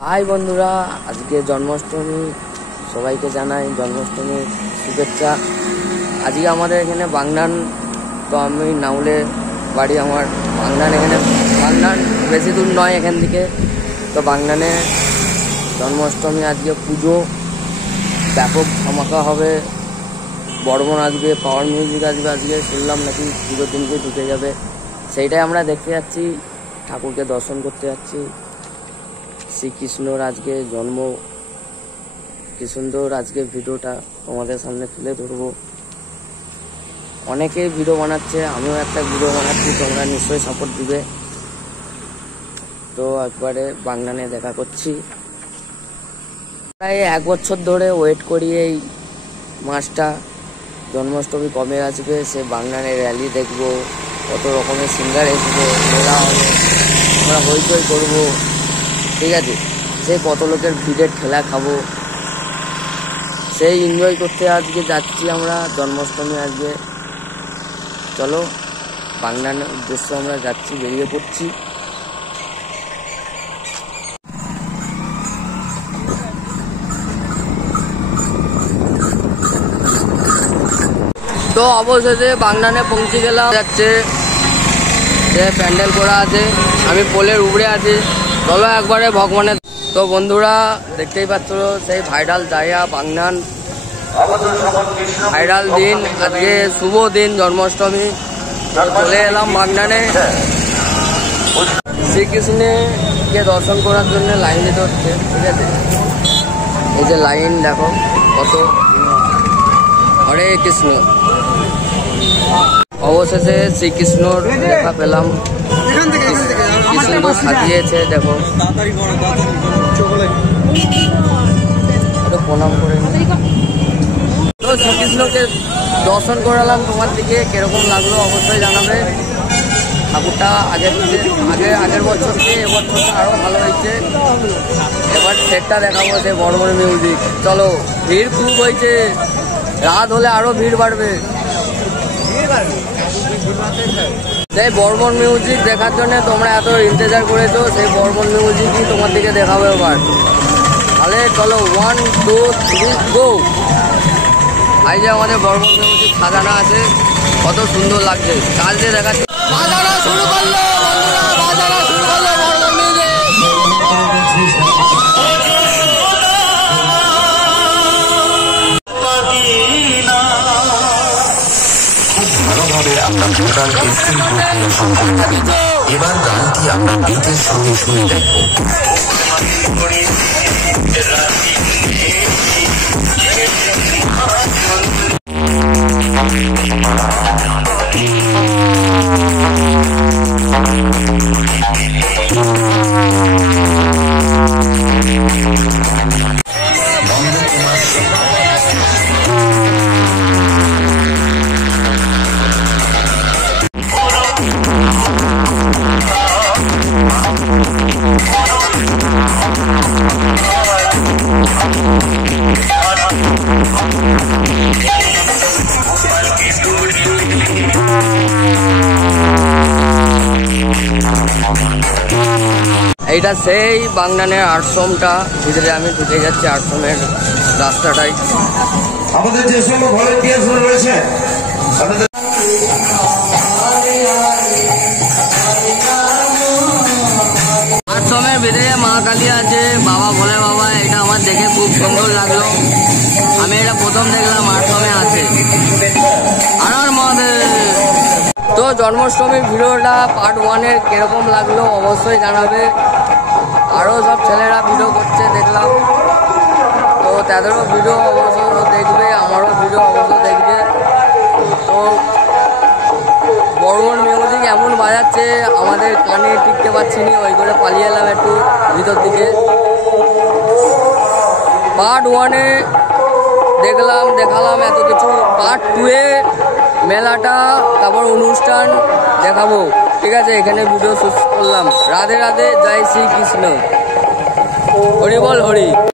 High বন্ধুরা, আজকে জন্মাষ্টমী, সবাইকে জানাই জন্মাষ্টমীর শুভেচ্ছা। আজকে আমাদের এখানে বাগনান, তো আমি নাউলে বাড়ি আমার বাগনান। এখানে বাগনান বেশি দূর নয় এখান থেকে। তো বাগনানে জন্মাষ্টমী, আজকে পুজো, ব্যাপক ধামাকা হবে। বর্মন আসবে, পাওয়ার মিউজিক আসবে। আজকে শুনলাম নাকি পুজোর দিনকে ঢুকে যাবে, সেইটাই আমরা দেখতে যাচ্ছি, ঠাকুরকে দর্শন করতে যাচ্ছি। শ্রীকৃষ্ণর আজকে জন্ম, কি সুন্দর আজকে ভিডিওটা তোমাদের সামনে তুলে ধরবো। অনেকেই ভিডিও বানাচ্ছে, আমিও একটা ভিডিও বানাচ্ছি, তোমরা নিশ্চয়ই সাপোর্ট দিবে। তো একবারে বাগনানে দেখা করছি। প্রায় 1 বছর ধরে ওয়েট করি এই মাসটা, জন্মাষ্টমী কবে আসবে, সে বাগনানের র্যালি দেখবো, কত রকমের সিঙ্গার আসবে, মেলা হবে, আমরা হইচই করবো, ঠিক আছে। সে কত লোকের ভিড়ের ঠেলা খাবো, সেই এনজয় করতে আজকে যাচ্ছি আমরা জন্মাষ্টমী আজকে। চলো, বাগনানের উদ্দেশ্যে আমরা যাচ্ছি, বেরিয়ে পড়ছি। তো অবশেষে বাগনানে পৌঁছে গেলাম। যাচ্ছে যে প্যান্ডেল করা আছে, আমি পোলের উপরে আছি। চলো একবারে ভগবানের। তো বন্ধুরা দেখতেই পাচ্ছ, সেই ভাইরাল জায়গা বাগনান, ভাইরাল দিন, আজকে শুভ দিন জন্মাষ্টমী। চলে এলাম বাগনানে, শ্রীকৃষ্ণকে দর্শন করার জন্য লাইন দিতে হচ্ছে, ঠিক আছে। এই যে লাইন দেখো কত, হরে কৃষ্ণ। অবশেষে শ্রীকৃষ্ণর দেখা পেলাম, কি সুন্দর সাজিয়েছে দেখো। প্রণাম করে তো শ্রীকৃষ্ণকে দর্শন করালাম। তোমার দিকে কিরকম লাগলো অবশ্যই জানাবে। ঠাকুরটা আগের বছরকে এবছরটা আরো ভালো হয়েছে। এবার সেটটা দেখাবো, সে বর্মন মিউজিক। চলো, ভিড় খুব হয়েছে, রাত হলে আরো ভিড় বাড়বে। সেই বর্মন মিউজিক দেখার জন্য তোমরা এত ইন্তজার করেছো, সেই বর্মন মিউজিকই তোমার দিকে দেখাবো এবার। তাহলে চলো, 1 2 3 গো। এই যে আমাদের বর্মন মিউজিক সাজানো আছে, কত সুন্দর লাগছে, কাজ দিয়ে দেখাচ্ছে। বাজানো শুরু করলো বন্ধুরা, বাজানো শুরু করলো বর্মন মিউজিক। ভালোভাবে আমরা টোটাল এপ্রিল পরিবেশন করব। এবার গানটি আমরা গীতের সঙ্গে শুনে দেখব। এইটা সেই বাগনানের আশ্রমটা, ভিতরে আমি ঢুকে যাচ্ছি আশ্রমের রাস্তাটাই। আমাদের যে সমস্ত ভলেন্টিয়ার্স রয়েছে, আশ্রমের ভিতরে মা কালী আছে, বাবা ভোলে বাবা। এটা আমার দেখে খুব সুন্দর লাগলো, আমি এটা প্রথম দেখলাম আশ্রমে আছে। আর মহাদেব। তো জন্মাষ্টমীর ভিডিওটা পার্ট 1-এর কিরকম লাগলো অবশ্যই জানাবে। আরও সব ছেলেরা ভিডিও করছে দেখলাম, তো তাদেরও ভিডিও অবশ্য দেখবে, আমারও ভিডিও অবশ্য দেখবে। তো বর্মন মিউজিক এমন বাজাচ্ছে, আমাদের কানে টিকতে পারছি না, ওই করে পালিয়ে এলাম একটু ভিতর দিকে। পার্ট 1-এ দেখালাম এত কিছু, পার্ট 2-এ মেলাটা, তারপর অনুষ্ঠান দেখাবো, ঠিক আছে। এখানে ভিডিও শেষ করলাম। রাধে রাধে, জয় শ্রীকৃষ্ণ, হরি বল হরি।